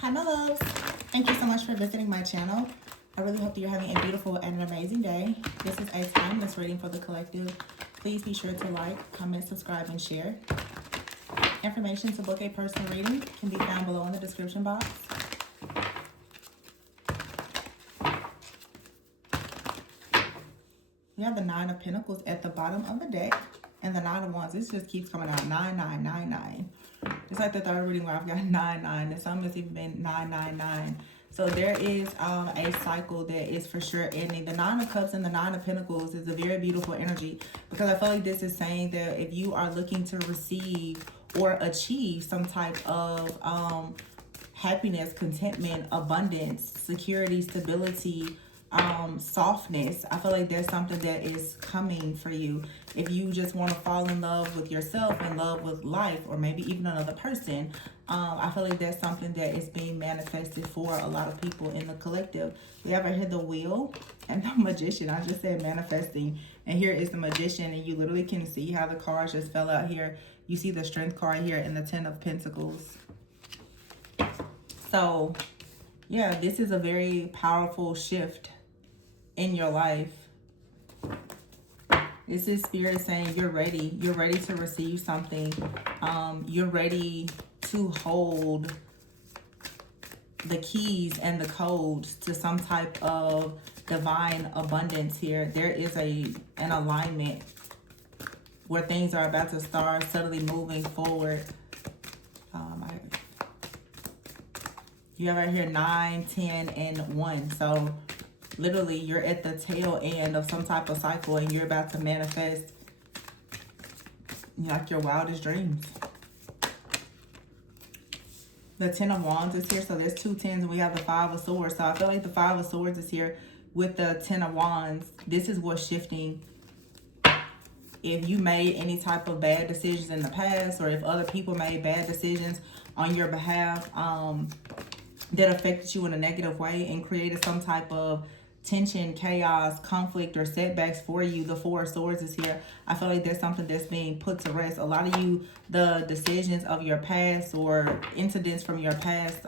Hi my loves, thank you so much for visiting my channel. I really hope that you're having a beautiful and an amazing day. This is a timeless reading for the collective. Please be sure to like, comment, subscribe, and share. Information to book a personal reading can be found below in the description box. We have the Nine of Pentacles at the bottom of the deck, and the Nine of Wands. This just keeps coming out 9999. It's like the third reading where I've got 99, and some has even been 999. So there is a cycle that is for sure ending. The Nine of Cups and the Nine of Pentacles is a very beautiful energy, because I feel like this is saying that if you are looking to receive or achieve some type of happiness, contentment, abundance, security, stability, softness, I feel like there's something that is coming for you. If you just want to fall in love with yourself, in love with life, or maybe even another person, I feel like there's something that is being manifested for a lot of people in the collective. We have right here the Wheel and the Magician. I just said manifesting, and here is the Magician, and you literally can see how the cards just fell out here. You see the Strength card here and the Ten of Pentacles. So yeah, this is a very powerful shift in your life. This is Spirit saying you're ready. You're ready to receive something. You're ready to hold the keys and the codes to some type of divine abundance here. There is an alignment where things are about to start subtly moving forward. You have right here 9, 10, and 1. So literally you're at the tail end of some type of cycle, and you're about to manifest like your wildest dreams. The Ten of Wands is here. So there's two tens, and we have the Five of Swords. So I feel like the Five of Swords is here with the Ten of Wands. This is what's shifting. If you made any type of bad decisions in the past, or if other people made bad decisions on your behalf, that affected you in a negative way and created some type of tension, chaos, conflict, or setbacks for you, the Four of Swords is here. I feel like there's something that's being put to rest. A lot of you, the decisions of your past or incidents from your past,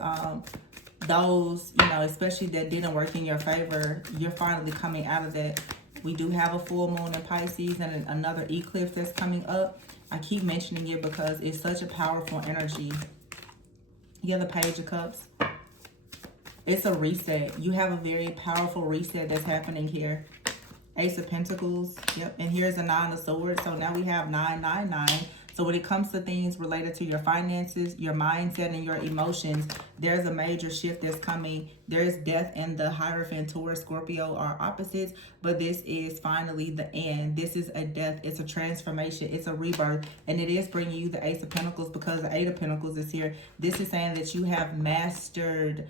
those, you know, especially that didn't work in your favor, you're finally coming out of that. We do have a full moon in Pisces and another eclipse that's coming up. I keep mentioning it because it's such a powerful energy. You have the Page of Cups. It's a reset. You have a very powerful reset that's happening here. Ace of Pentacles. Yep. And here's a Nine of Swords. So now we have 999. So when it comes to things related to your finances, your mindset, and your emotions, there's a major shift that's coming. There's death, and the Hierophant, Taurus, Scorpio are opposites, but this is finally the end. This is a death. It's a transformation. It's a rebirth, and it is bringing you the Ace of Pentacles because the Eight of Pentacles is here. This is saying that you have mastered,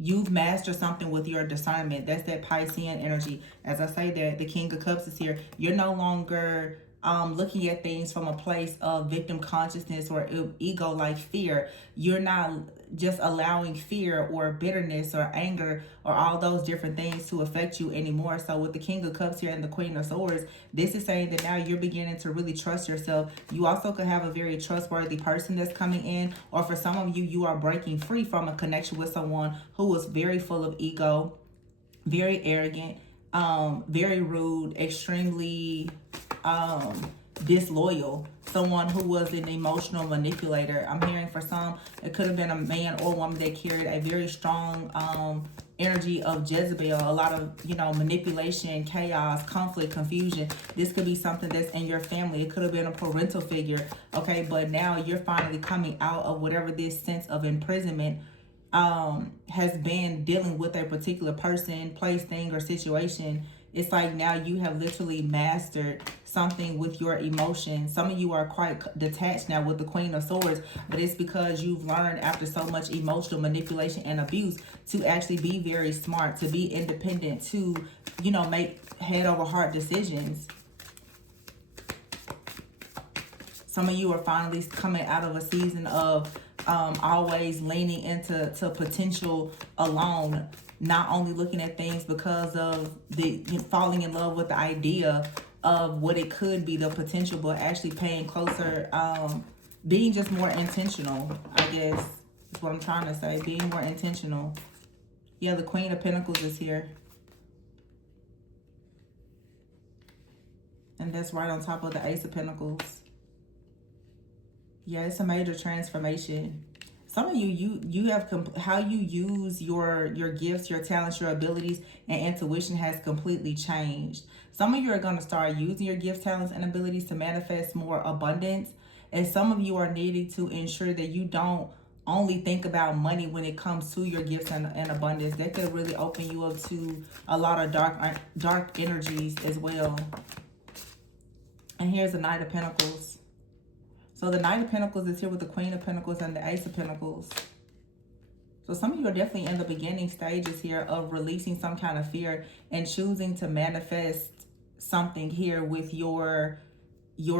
you've mastered something with your discernment. That's that Piscean energy. As I say that, the King of Cups is here. You're no longer looking at things from a place of victim consciousness or ego like fear. You're not just allowing fear or bitterness or anger or all those different things to affect you anymore. So with the King of Cups here and the Queen of Swords, this is saying that now you're beginning to really trust yourself. You also could have a very trustworthy person that's coming in, or for some of you, you are breaking free from a connection with someone who was very full of ego, very arrogant, very rude, extremely disloyal, someone who was an emotional manipulator. I'm hearing for some, it could have been a man or woman that carried a very strong energy of Jezebel, a lot of, you know, manipulation, chaos, conflict, confusion. This could be something that's in your family. It could have been a parental figure, okay? But now you're finally coming out of whatever this sense of imprisonment has been dealing with a particular person, place, thing, or situation. It's like now you have literally mastered something with your emotions. Some of you are quite detached now with the Queen of Swords, but it's because you've learned after so much emotional manipulation and abuse to actually be very smart, to be independent, to, you know, make head over heart decisions. Some of you are finally coming out of a season of always leaning into potential alone, not only looking at things because of the falling in love with the idea of what it could be, the potential, but actually paying closer, being just more intentional, I guess. That's what I'm trying to say. Being more intentional. Yeah, the Queen of Pentacles is here. And that's right on top of the Ace of Pentacles. Yeah, it's a major transformation. Some of you have how you use your gifts, your talents, your abilities, and intuition has completely changed. Some of you are going to start using your gifts, talents, and abilities to manifest more abundance. And some of you are needing to ensure that you don't only think about money when it comes to your gifts and abundance. That could really open you up to a lot of dark energies as well. And here's the Knight of Pentacles. So the Knight of Pentacles is here with the Queen of Pentacles and the Ace of Pentacles. So some of you are definitely in the beginning stages here of releasing some kind of fear and choosing to manifest something here with your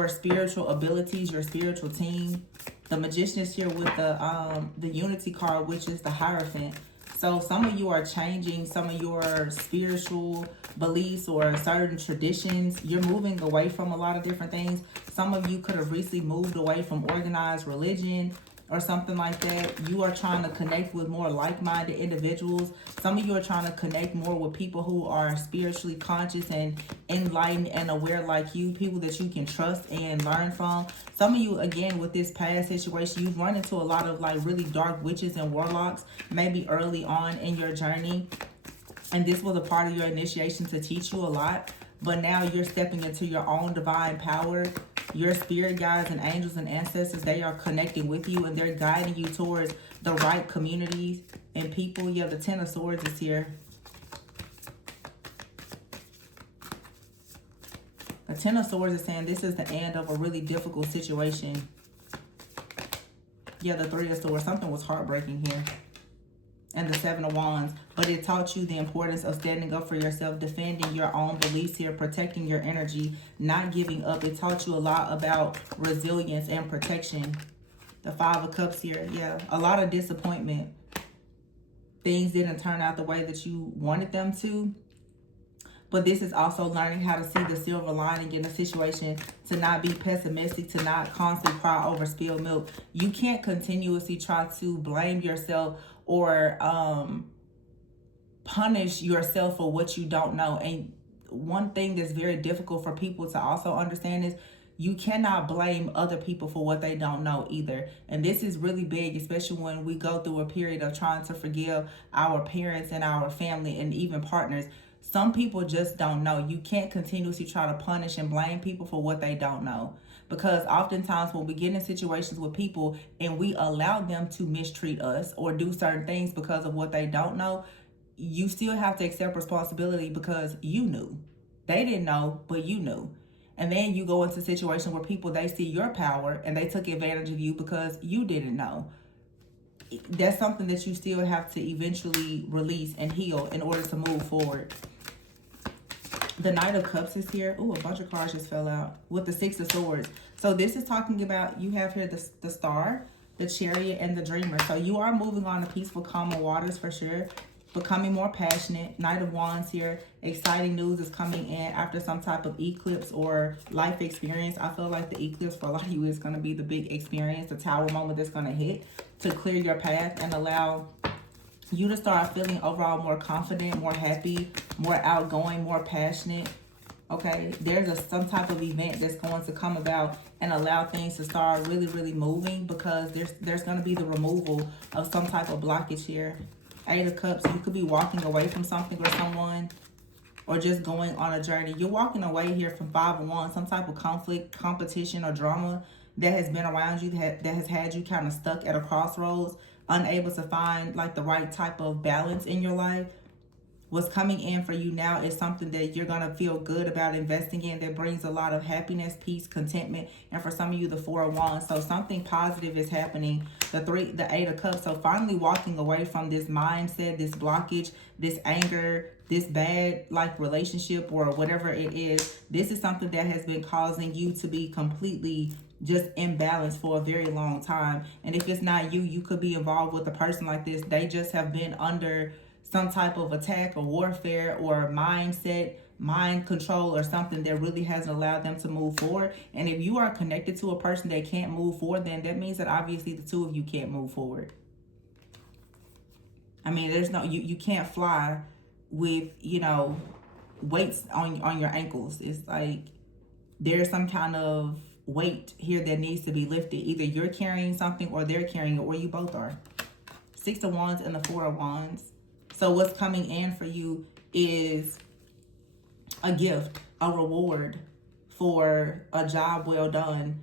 spiritual abilities, your spiritual team. The Magician is here with the Unity card, which is the Hierophant. So some of you are changing some of your spiritual beliefs or certain traditions. You're moving away from a lot of different things. Some of you could have recently moved away from organized religion or something like that. You are trying to connect with more like-minded individuals. Some of you are trying to connect more with people who are spiritually conscious and enlightened and aware like you, people that you can trust and learn from. Some of you, again, with this past situation, you've run into a lot of like really dark witches and warlocks, maybe early on in your journey. And this was a part of your initiation to teach you a lot. But now you're stepping into your own divine power. Your spirit guides and angels and ancestors, they are connecting with you and they're guiding you towards the right communities and people. Yeah, the Ten of Swords is here. The Ten of Swords is saying this is the end of a really difficult situation. Yeah, the Three of Swords. Something was heartbreaking here. And the Seven of Wands. But it taught you the importance of standing up for yourself, defending your own beliefs here, protecting your energy, not giving up. It taught you a lot about resilience and protection. The Five of Cups here. Yeah, a lot of disappointment. Things didn't turn out the way that you wanted them to. But this is also learning how to see the silver lining in a situation, to not be pessimistic, to not constantly cry over spilled milk. You can't continuously try to blame yourself or punish yourself for what you don't know. And one thing that's very difficult for people to also understand is you cannot blame other people for what they don't know either. And this is really big, especially when we go through a period of trying to forgive our parents and our family and even partners. Some people just don't know. You can't continuously try to punish and blame people for what they don't know. Because oftentimes when we get in situations with people and we allow them to mistreat us or do certain things because of what they don't know, you still have to accept responsibility because you knew. They didn't know, but you knew. And then you go into a situation where people, they see your power and they took advantage of you because you didn't know. That's something that you still have to eventually release and heal in order to move forward. The Knight of Cups is here. Ooh, a bunch of cards just fell out. With the Six of Swords. So this is talking about, you have here the Star, the Chariot, and the Dreamer. So you are moving on to peaceful, calmer waters for sure. Becoming more passionate. Knight of Wands here. Exciting news is coming in after some type of eclipse or life experience. I feel like the eclipse for a lot of you is going to be the big experience, the tower moment that's going to hit to clear your path and allow you to start feeling overall more confident, more happy, more outgoing, more passionate. Okay, there's some type of event that's going to come about and allow things to start really, really moving, because there's going to be the removal of some type of blockage here. Eight of Cups, you could be walking away from something or someone, or just going on a journey. You're walking away here from Five of Wands, some type of conflict, competition, or drama that has been around you, that has had you kind of stuck at a crossroads, unable to find like the right type of balance in your life. What's coming in for you now is something that you're going to feel good about investing in, that brings a lot of happiness, peace, contentment. And for some of you, the Four of Wands. So something positive is happening. The Eight of Cups. So finally walking away from this mindset, this blockage, this anger, this bad like relationship or whatever it is. This is something that has been causing you to be completely just imbalanced for a very long time. And if it's not you, you could be involved with a person like this. They just have been under some type of attack or warfare or mindset, mind control or something that really hasn't allowed them to move forward. And if you are connected to a person that can't move forward, then that means that obviously the two of you can't move forward. I mean, there's no, you can't fly with, you know, weights on your ankles. It's like there's some kind of weight here that needs to be lifted. Either you're carrying something or they're carrying it, or you both are. 6 of Wands and the 4 of Wands. So what's coming in for you is a gift, a reward for a job well done.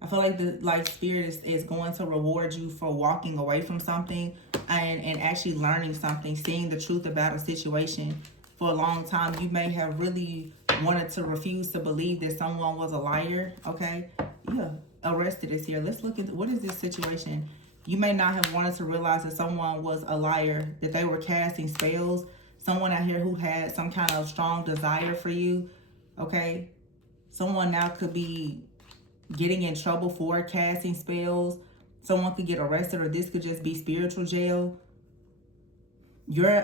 I feel like the spirit is going to reward you for walking away from something and actually learning something, seeing the truth about a situation. For a long time, you may have really wanted to refuse to believe that someone was a liar, okay? Yeah, arrested is here. Let's look at, what is this situation? You may not have wanted to realize that someone was a liar, that they were casting spells. Someone out here who had some kind of strong desire for you, okay? Someone now could be getting in trouble for casting spells. Someone could get arrested, or this could just be spiritual jail. Your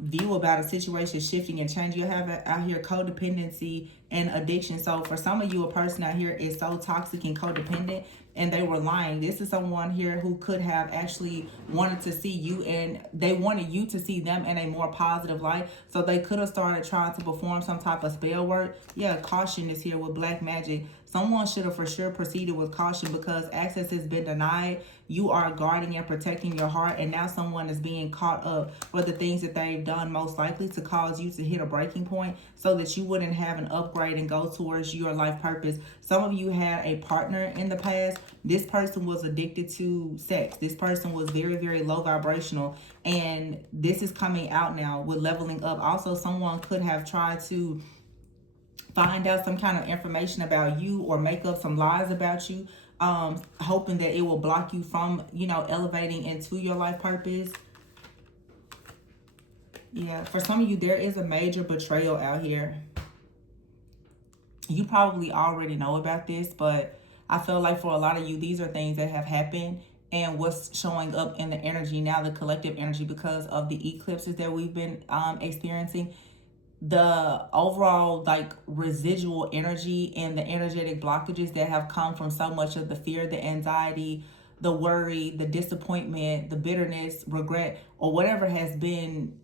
view about a situation shifting and changing. You have out here codependency and addiction. So for some of you, a person out here is so toxic and codependent, and they were lying. This is someone here who could have actually wanted to see you, and they wanted you to see them in a more positive light. So they could have started trying to perform some type of spell work. Yeah, caution is here with black magic. Someone should have for sure proceeded with caution because access has been denied. You are guarding and protecting your heart, and now someone is being caught up for the things that they've done, most likely to cause you to hit a breaking point so that you wouldn't have an upgrade and go towards your life purpose. Some of you had a partner in the past. This person was addicted to sex. This person was very, very low vibrational, and this is coming out now with leveling up. Also, someone could have tried to find out some kind of information about you or make up some lies about you, hoping that it will block you from, you know, elevating into your life purpose. Yeah, for some of you, there is a major betrayal out here. You probably already know about this, but I feel like for a lot of you, these are things that have happened, and what's showing up in the energy now, the collective energy, because of the eclipses that we've been experiencing. The overall residual energy and the energetic blockages that have come from so much of the fear, the anxiety, the worry, the disappointment, the bitterness, regret, or whatever has been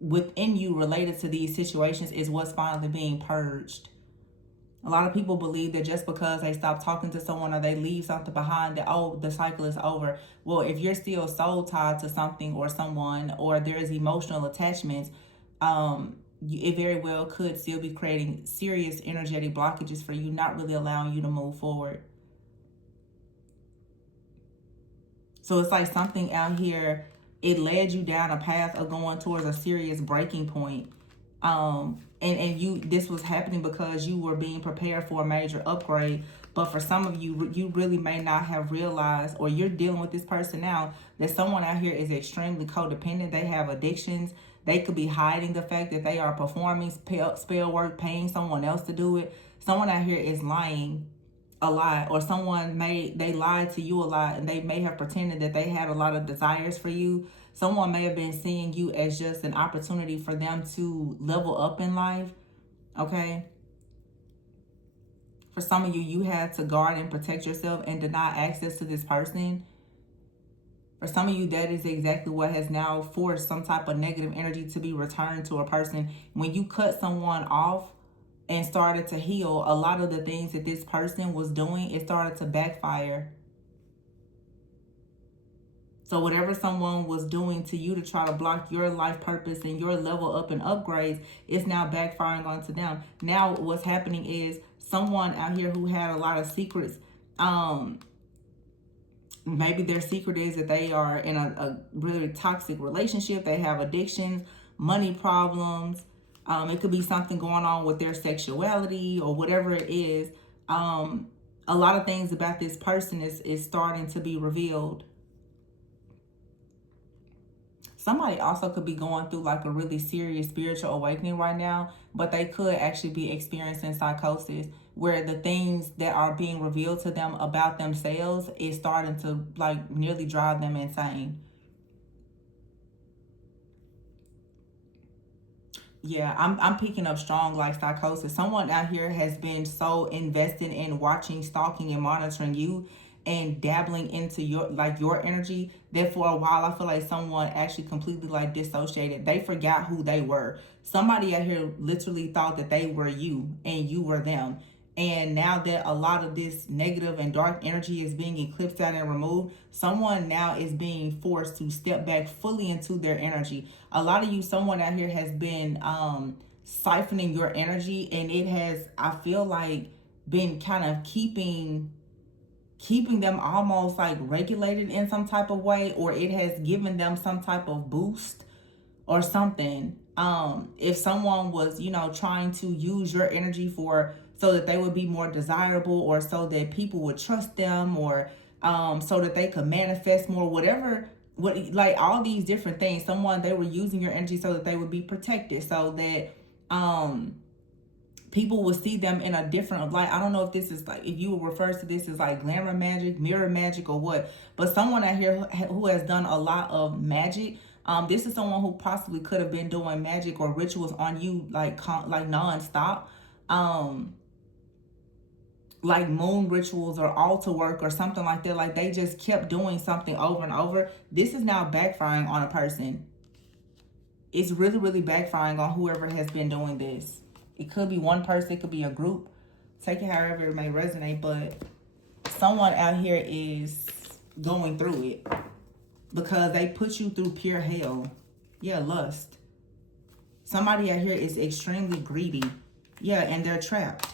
within you related to these situations is what's finally being purged. A lot of people believe that just because they stop talking to someone or they leave something behind, that, oh, the cycle is over. Well, if you're still soul tied to something or someone, or there's emotional attachments, it very well could still be creating serious energetic blockages for you, not really allowing you to move forward. So it's like something out here, it led you down a path of going towards a serious breaking point. And this was happening because you were being prepared for a major upgrade. But for some of you, you really may not have realized, or you're dealing with this person now, that someone out here is extremely codependent. They have addictions. They could be hiding the fact that they are performing spell work, paying someone else to do it. Someone out here is lying a lot, or they lied to you a lot, and they may have pretended that they had a lot of desires for you. Someone may have been seeing you as just an opportunity for them to level up in life, okay? For some of you, you had to guard and protect yourself and deny access to this person. For some of you, that is exactly what has now forced some type of negative energy to be returned to a person. When you cut someone off and started to heal, a lot of the things that this person was doing, it started to backfire. So whatever someone was doing to you to try to block your life purpose and your level up and upgrades, is now backfiring onto them. Now what's happening is someone out here who had a lot of secrets, maybe their secret is that they are in a really toxic relationship. They have addictions, money problems. It could be something going on with their sexuality or whatever it is. A lot of things about this person is starting to be revealed. Somebody also could be going through like a really serious spiritual awakening right now, but they could actually be experiencing psychosis, where the things that are being revealed to them about themselves is starting to like nearly drive them insane. Yeah, I'm picking up strong like psychosis. Someone out here has been so invested in watching, stalking, and monitoring you and dabbling into your energy, that for a while I feel like someone actually completely like dissociated. They forgot who they were. Somebody out here literally thought that they were you and you were them. And now that a lot of this negative and dark energy is being eclipsed out and removed, someone now is being forced to step back fully into their energy. A lot of you, someone out here has been siphoning your energy, and it has, I feel like, been kind of keeping them almost like regulated in some type of way, or it has given them some type of boost or something. If someone was, trying to use your energy for so that they would be more desirable, or so that people would trust them, or so that they could manifest more, whatever, like all these different things. They were using your energy so that they would be protected, so that people will see them in a different light. I don't know if this is like, if you would refer to this as like glamour magic, mirror magic, or what, but someone out here who has done a lot of magic. This is someone who possibly could have been doing magic or rituals on you like nonstop. Like moon rituals or altar work or something like that. Like they just kept doing something over and over. This is now backfiring on a person. It's really, really backfiring on whoever has been doing this. It could be one person, it could be a group. Take it however it may resonate, but someone out here is going through it because they put you through pure hell. Yeah, lust. Somebody out here is extremely greedy. Yeah, and they're trapped.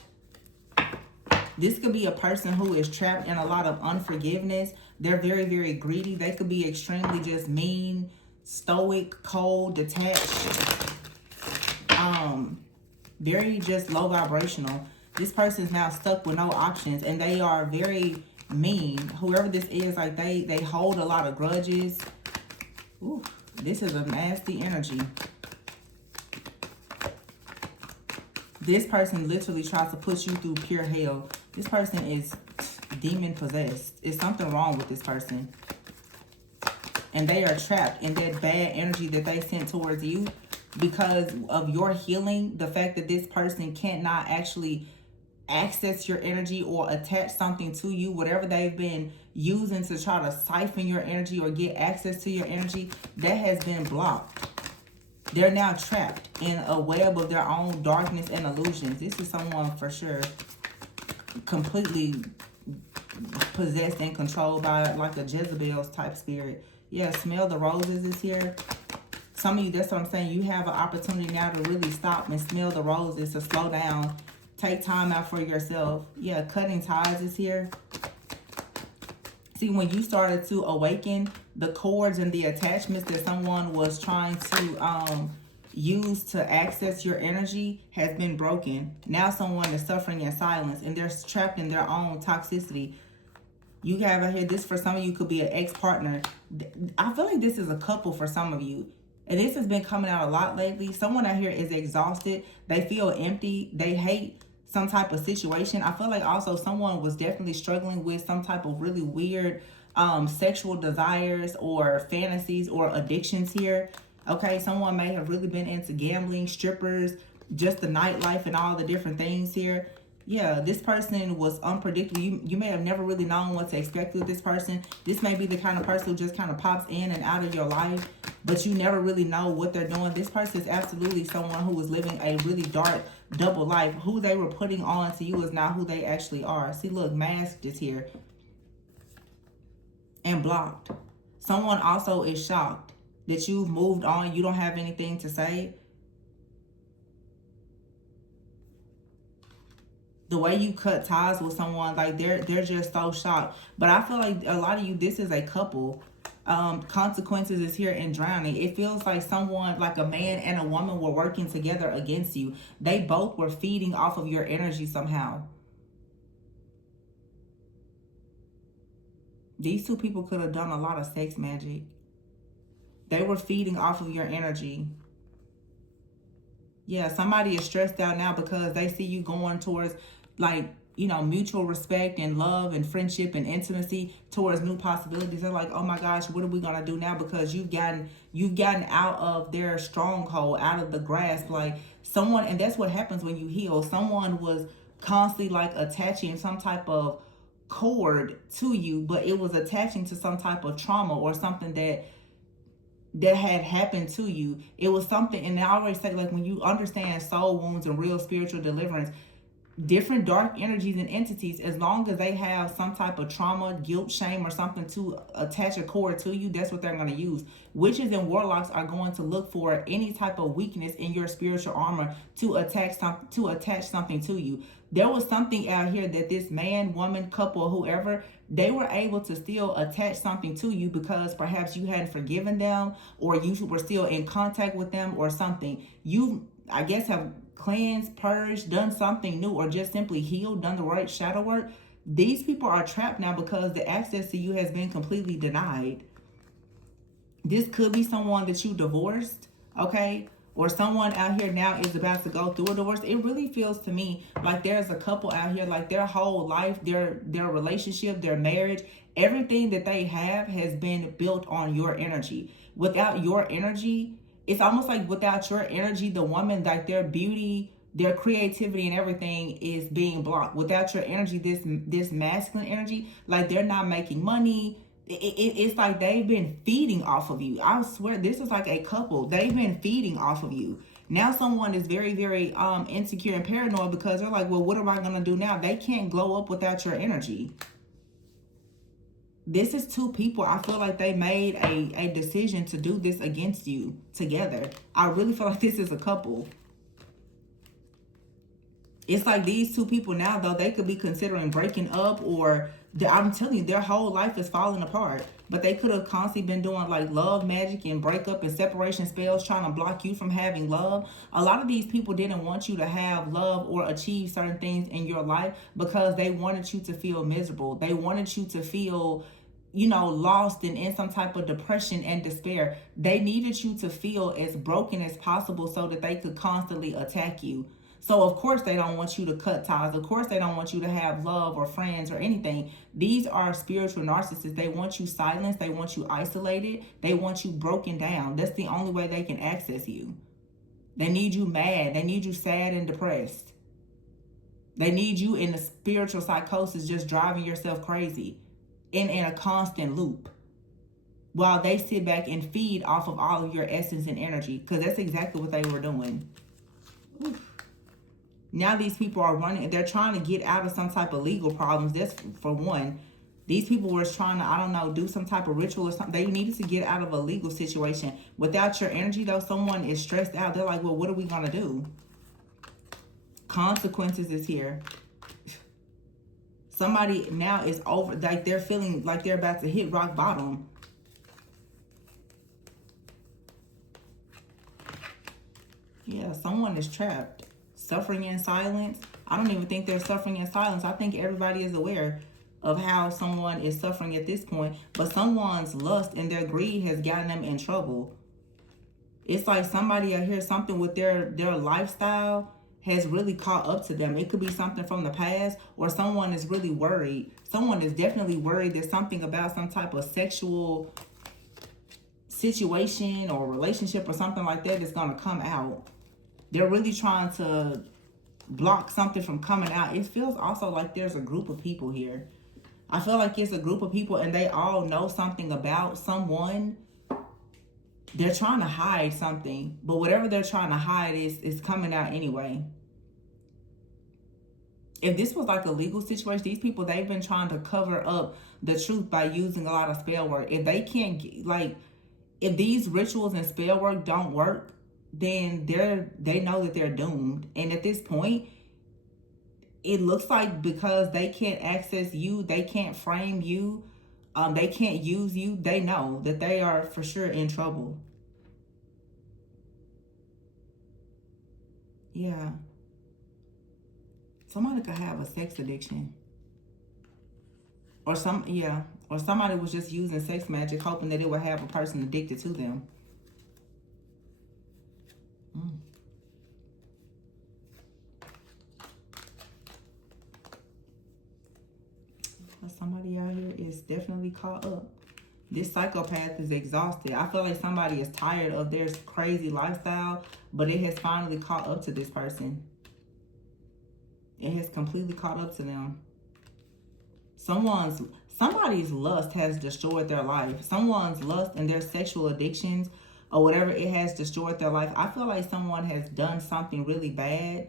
This could be a person who is trapped in a lot of unforgiveness. They're very, very greedy. They could be extremely just mean, stoic, cold, detached. Very just low vibrational. This person is now stuck with no options, and they are very mean. Whoever this is, like they hold a lot of grudges. Ooh, this is a nasty energy. This person literally tries to put you through pure hell. This person is demon possessed. Is something wrong with this person? And they are trapped in that bad energy that they sent towards you because of your healing. The fact that this person cannot actually access your energy or attach something to you, whatever they've been using to try to siphon your energy or get access to your energy, that has been blocked. They're now trapped in a web of their own darkness and illusions. This is someone for sure completely possessed and controlled by like a Jezebel's type spirit. Yeah, smell the roses is here. Some of you, that's what I'm saying. You have an opportunity now to really stop and smell the roses, to slow down. Take time out for yourself. Yeah, cutting ties is here. See, when you started to awaken, the cords and the attachments that someone was trying to use to access your energy has been broken. Now someone is suffering in silence, and they're trapped in their own toxicity. You have out here, this for some of you could be an ex-partner. I feel like this is a couple for some of you. And this has been coming out a lot lately. Someone out here is exhausted. They feel empty. They hate some type of situation. I feel like also someone was definitely struggling with some type of really weird sexual desires or fantasies or addictions here. Okay, someone may have really been into gambling, strippers, just the nightlife and all the different things here. Yeah, this person was unpredictable. You may have never really known what to expect with this person. This may be the kind of person who just kind of pops in and out of your life, but you never really know what they're doing. This person is absolutely someone who was living a really dark double life. Who they were putting on to you is not who they actually are. See, look, masked is here and blocked. Someone also is shocked that you've moved on. You don't have anything to say. The way you cut ties with someone, like they're just so shocked. But I feel like a lot of you, this is a couple. Consequences is here in drowning. It feels like someone, like a man and a woman, were working together against you. They both were feeding off of your energy somehow. These two people could have done a lot of sex magic. They were feeding off of your energy. Yeah, somebody is stressed out now because they see you going towards, like, you know, mutual respect and love and friendship and intimacy, towards new possibilities. They're like, oh my gosh, what are we gonna do now? Because you've gotten out of their stronghold, out of the grasp. Like someone, and that's what happens when you heal. Someone was constantly like attaching some type of cord to you, but it was attaching to some type of trauma or something that had happened to you. It was something, and I always say, like, when you understand soul wounds and real spiritual deliverance, different dark energies and entities, as long as they have some type of trauma, guilt, shame, or something to attach a cord to you, that's what they're going to use. Witches and warlocks are going to look for any type of weakness in your spiritual armor to attach something to you. There was something out here that this man, woman, couple, whoever, they were able to still attach something to you because perhaps you hadn't forgiven them, or you were still in contact with them, or something. You, I guess, have cleansed, purged, done something new, or just simply healed, done the right shadow work. These people are trapped now because the access to you has been completely denied. This could be someone that you divorced, okay? Or someone out here now is about to go through a divorce. It really feels to me like there's a couple out here, like their whole life, their relationship, their marriage, everything that they have has been built on your energy. Without your energy, it's almost like without your energy, the woman, like their beauty, their creativity and everything is being blocked. Without your energy, this masculine energy, like they're not making money. It's like they've been feeding off of you. I swear, this is like a couple. They've been feeding off of you. Now someone is very, very insecure and paranoid because they're like, well, what am I going to do now? They can't glow up without your energy. This is two people. I feel like they made a decision to do this against you together. I really feel like this is a couple. It's like these two people now, though, they could be considering breaking up, or I'm telling you, their whole life is falling apart. But they could have constantly been doing like love magic and breakup and separation spells, trying to block you from having love. A lot of these people didn't want you to have love or achieve certain things in your life because they wanted you to feel miserable. They wanted you to feel, you know, lost and in some type of depression and despair. They needed you to feel as broken as possible so that they could constantly attack you. So of course they don't want you to cut ties. Of course they don't want you to have love or friends or anything. These are spiritual narcissists. They want you silenced. They want you isolated. They want you broken down. That's the only way they can access you. They need you mad. They need you sad and depressed. They need you in a spiritual psychosis, just driving yourself crazy in a constant loop, while they sit back and feed off of all of your essence and energy, because that's exactly what they were doing. Oof. Now these people are running. They're trying to get out of some type of legal problems. That's for one. These people were trying to, I don't know, do some type of ritual or something. They needed to get out of a legal situation. Without your energy, though, someone is stressed out. They're like, well, what are we going to do? Consequences is here. Somebody now is over, like they're feeling like they're about to hit rock bottom. Yeah, someone is trapped. Suffering in silence. I don't even think they're suffering in silence. I think everybody is aware of how someone is suffering at this point. But someone's lust and their greed has gotten them in trouble. It's like somebody out here, something with their lifestyle has really caught up to them. It could be something from the past, or someone is really worried. Someone is definitely worried that something about some type of sexual situation or relationship or something like that is going to come out. They're really trying to block something from coming out. It feels also like there's a group of people here. I feel like it's a group of people and they all know something about someone. They're trying to hide something, but whatever they're trying to hide is coming out anyway. If this was like a legal situation, these people, they've been trying to cover up the truth by using a lot of spell work. If they can't, like, if these rituals and spell work don't work, then they know that they're doomed. And at this point, it looks like because they can't access you, they can't frame you, they can't use you, they know that they are for sure in trouble. Yeah. Somebody could have a sex addiction. Or somebody was just using sex magic, hoping that it would have a person addicted to them. But somebody out here is definitely caught up. This psychopath is exhausted. I feel like somebody is tired of their crazy lifestyle, but it has finally caught up to this person. It has completely caught up to them. Somebody's lust has destroyed their life. Someone's lust and their sexual addictions or whatever, it has destroyed their life. I feel like someone has done something really bad,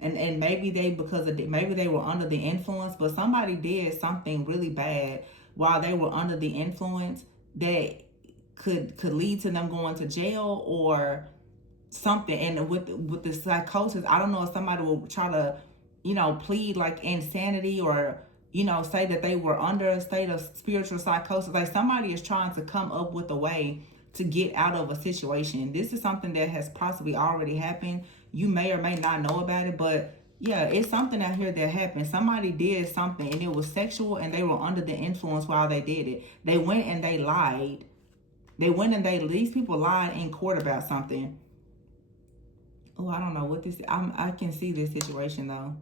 and maybe maybe they were under the influence, but somebody did something really bad while they were under the influence that could lead to them going to jail or something. And with the psychosis, I don't know if somebody will try to, plead like insanity or, say that they were under a state of spiritual psychosis. Like somebody is trying to come up with a way to get out of a situation. This is something that has possibly already happened. You may or may not know about it, but yeah, it's something out here that happened. Somebody did something and it was sexual and they were under the influence while they did it. They went and they lied. These people lied in court about something. Oh, I don't know what this, I can see this situation though.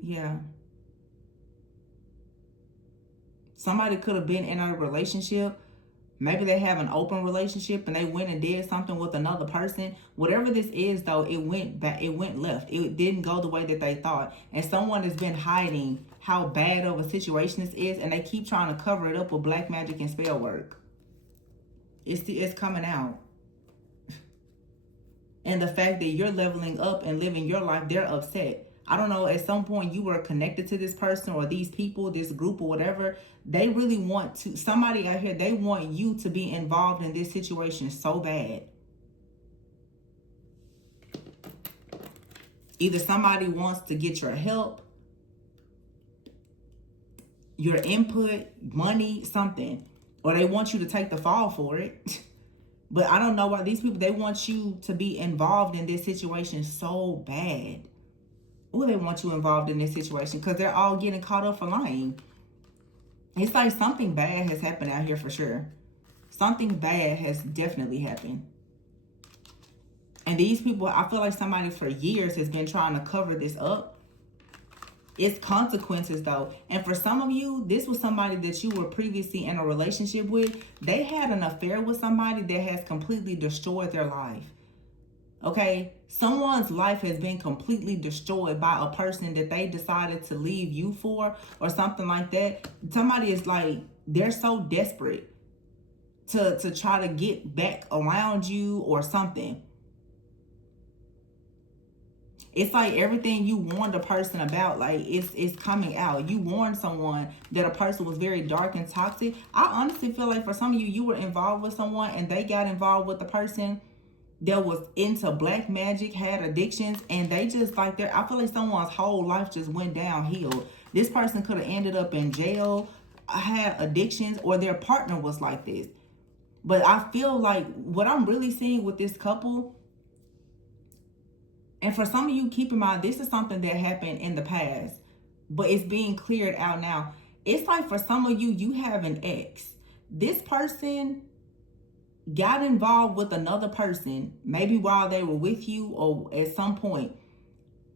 Yeah. Somebody could have been in a relationship. Maybe they have an open relationship and they went and did something with another person. Whatever this is though, it went back, it went left. It didn't go the way that they thought. And someone has been hiding how bad of a situation this is, and they keep trying to cover it up with black magic and spell work. It's coming out. And the fact that you're leveling up and living your life, they're upset. I don't know, at some point you were connected to this person or these people, this group or whatever. They really want to, somebody out here, they want you to be involved in this situation so bad. Either somebody wants to get your help, your input, money, something, or they want you to take the fall for it. But I don't know why these people, they want you to be involved in this situation so bad. Oh, they want you involved in this situation because they're all getting caught up for lying. It's like something bad has happened out here for sure. Something bad has definitely happened. And these people, I feel like somebody for years has been trying to cover this up. It's consequences though. And for some of you, this was somebody that you were previously in a relationship with. They had an affair with somebody that has completely destroyed their life. Okay, someone's life has been completely destroyed by a person that they decided to leave you for or something like that. Somebody is like, they're so desperate to try to get back around you or something. It's like everything you warned a person about, like it's coming out. You warned someone that a person was very dark and toxic. I honestly feel like for some of you, you were involved with someone and they got involved with the person that was into black magic, had addictions, and they just like I feel like someone's whole life just went downhill. This person could have ended up in jail, had addictions, or their partner was like this. But I feel like what I'm really seeing with this couple, and for some of you, keep in mind, this is something that happened in the past, but it's being cleared out now. It's like for some of you, you have an ex. This person got involved with another person, maybe while they were with you or at some point.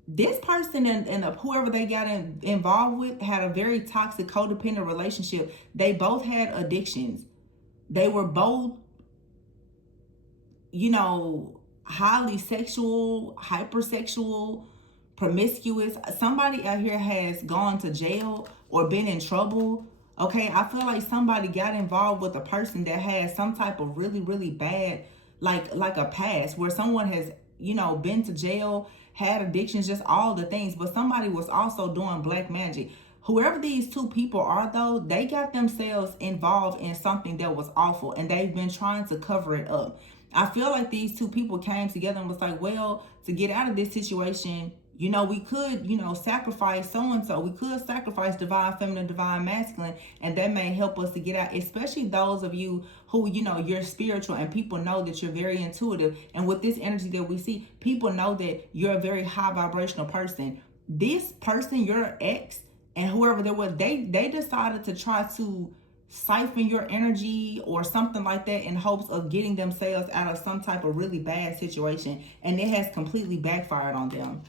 This person and whoever they got involved with had a very toxic, codependent relationship. They both had addictions. They were both, highly sexual, hypersexual, promiscuous. Somebody out here has gone to jail or been in trouble. Okay, I feel like somebody got involved with a person that has some type of really, really bad, like a past where someone has, been to jail, had addictions, just all the things. But somebody was also doing black magic. Whoever these two people are, though, they got themselves involved in something that was awful, and they've been trying to cover it up. I feel like these two people came together and was like, well, to get out of this situation, we could, sacrifice so-and-so. We could sacrifice divine feminine, divine masculine, and that may help us to get out, especially those of you who, you're spiritual and people know that you're very intuitive. And with this energy that we see, people know that you're a very high vibrational person. This person, your ex, and whoever they were, they decided to try to siphon your energy or something like that in hopes of getting themselves out of some type of really bad situation. And it has completely backfired on them.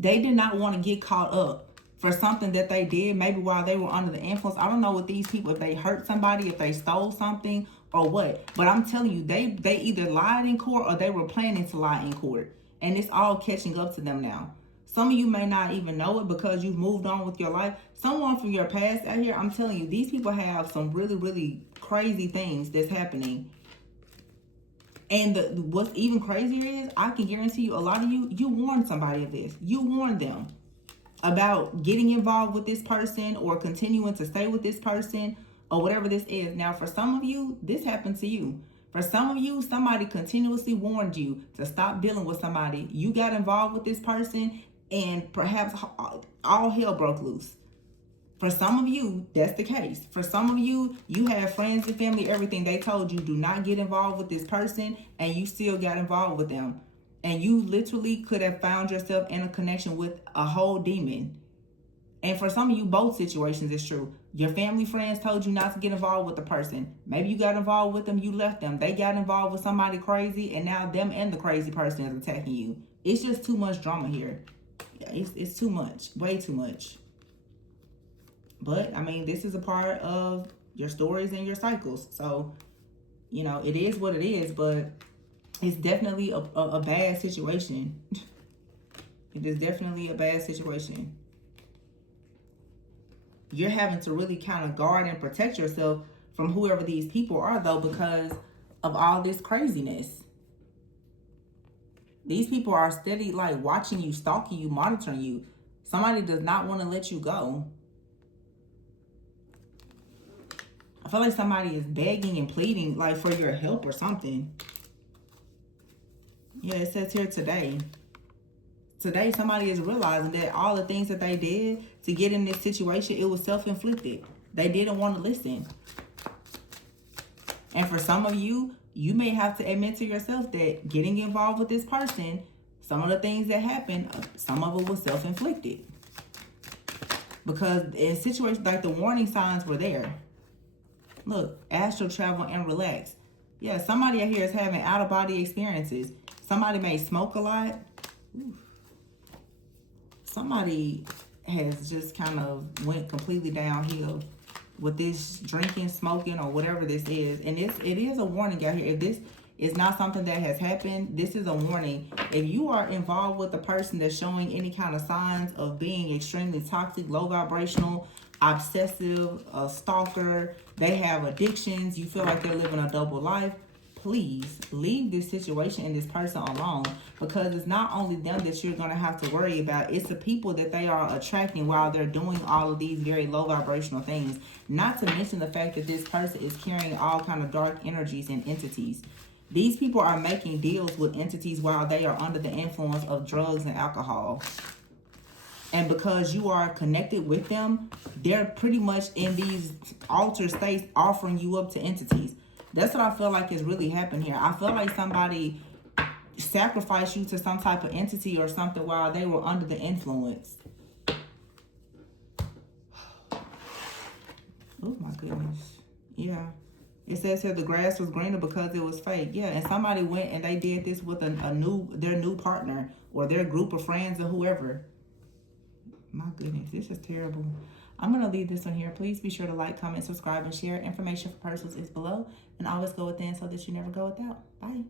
They did not want to get caught up for something that they did, maybe while they were under the influence. I don't know with these people, if they hurt somebody, if they stole something or what. But I'm telling you, they either lied in court or they were planning to lie in court. And it's all catching up to them now. Some of you may not even know it because you've moved on with your life. Someone from your past out here, I'm telling you, these people have some really, really crazy things that's happening. And what's even crazier is, I can guarantee you, a lot of you warned somebody of this. You warned them about getting involved with this person or continuing to stay with this person or whatever this is. Now, for some of you, this happened to you. For some of you, somebody continuously warned you to stop dealing with somebody. You got involved with this person and perhaps all hell broke loose. For some of you, that's the case. For some of you, you have friends and family, everything. They told you, do not get involved with this person, and you still got involved with them. And you literally could have found yourself in a connection with a whole demon. And for some of you, both situations is true. Your family friends told you not to get involved with the person. Maybe you got involved with them, you left them. They got involved with somebody crazy, and now them and the crazy person is attacking you. It's just too much drama here. Yeah, it's too much. Way too much. But, I mean, this is a part of your stories and your cycles. So, you know, it is what it is, but it's definitely a bad situation. It is definitely a bad situation. You're having to really kind of guard and protect yourself from whoever these people are, though, because of all this craziness. These people are steady, like, watching you, stalking you, monitoring you. Somebody does not want to let you go. I feel like somebody is begging and pleading, like, for your help or something. Yeah, it says here today. Today, somebody is realizing that all the things that they did to get in this situation, it was self-inflicted. They didn't want to listen. And for some of you, you may have to admit to yourself that getting involved with this person, some of the things that happened, some of it was self-inflicted. Because in situations like the warning signs were there. Look, astral travel and relax. Yeah, somebody out here is having out-of-body experiences. Somebody may smoke a lot. Oof. Somebody has just kind of went completely downhill with this drinking, smoking, or whatever this is. And it is a warning out here. If this is not something that has happened, this is a warning. If you are involved with a person that's showing any kind of signs of being extremely toxic, low vibrational, obsessive, a stalker, they have addictions, you feel like they're living a double life, please leave this situation and this person alone, because it's not only them that you're going to have to worry about, it's the people that they are attracting while they're doing all of these very low vibrational things. Not to mention the fact that this person is carrying all kind of dark energies and entities. These people are making deals with entities while they are under the influence of drugs and alcohol. And because you are connected with them, they're pretty much in these altered states offering you up to entities. That's what I feel like is really happening here. I feel like somebody sacrificed you to some type of entity or something while they were under the influence. Oh my goodness. Yeah. It says here the grass was greener because it was fake. Yeah, and somebody went and they did this with their new partner or their group of friends or whoever. My goodness, this is terrible. I'm going to leave this one here. Please be sure to like, comment, subscribe, and share. Information for parcels is below. And always go within so that you never go without. Bye.